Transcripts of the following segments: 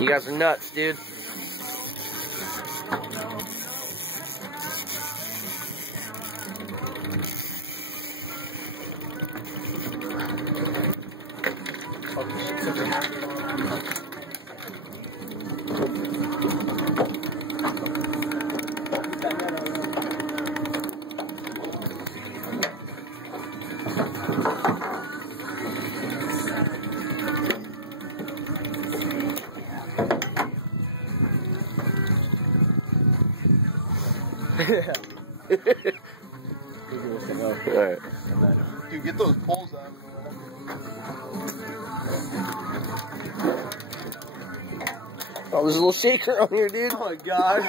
You guys are nuts, dude. Alright. Dude, get those poles out. Oh, there's a little shaker on here, dude. Oh my god.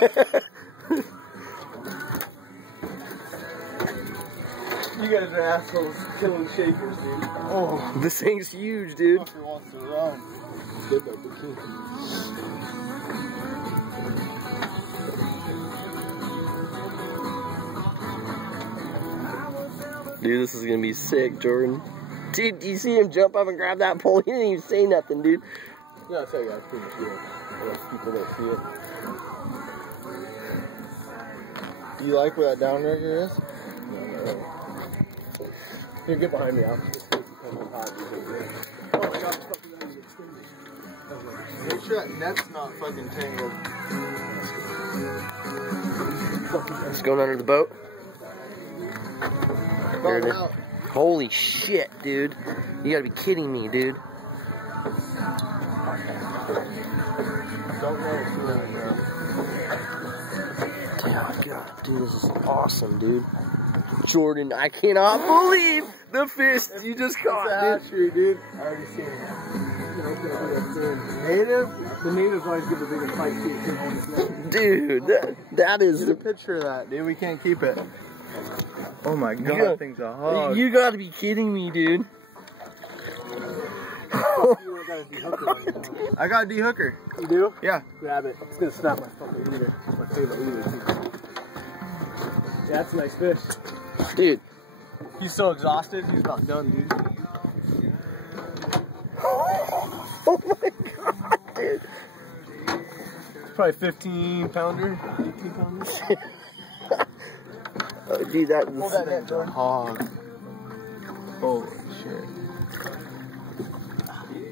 You guys are assholes killing shakers, dude. Oh. This thing's huge, dude. Fucker wants to run. Dude, this is gonna be sick, Jordan. Dude, do you see him jump up and grab that pole? He didn't even say nothing, dude. Yeah, I'll tell you guys pretty much good. People that see it. Do you like where that downrigger is? No, not really. Here, get behind me, Al. Oh my god, it's fucking ready to get extended. Make sure that net's not fucking tangled. It's going under the boat. There it is. Out. Holy shit, dude. You gotta be kidding me, dude. Don't know what's going on. Oh, God, dude, this is awesome, dude. Jordan, I cannot believe the fish you just caught, Dude. I already seen it. Native? The natives always give the biggest fight too. Dude, that is Get a picture of that, dude. We can't keep it. Oh my god, that thing's a hog. You gotta be kidding me, dude. I got a D-hooker. You do? Yeah. Grab it. It's gonna snap my fucking leader. It's my favorite leader too. Yeah, that's a nice fish. Dude. He's so exhausted, he's about done, dude. Oh my god, dude. It's probably 15 pounder, 18 pounder. Oh, dude, that Hold that net, Jordan. Hog. Holy shit.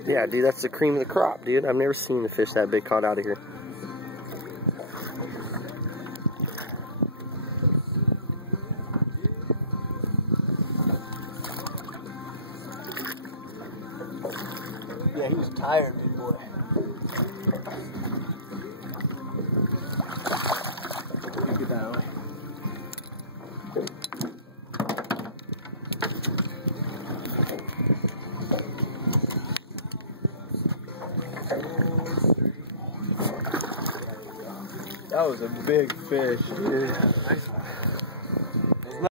Yeah, dude, that's the cream of the crop, dude. I've never seen a fish that big caught out of here. Yeah, he's tired, big boy. Get that away. That was a big fish, dude. Nice one.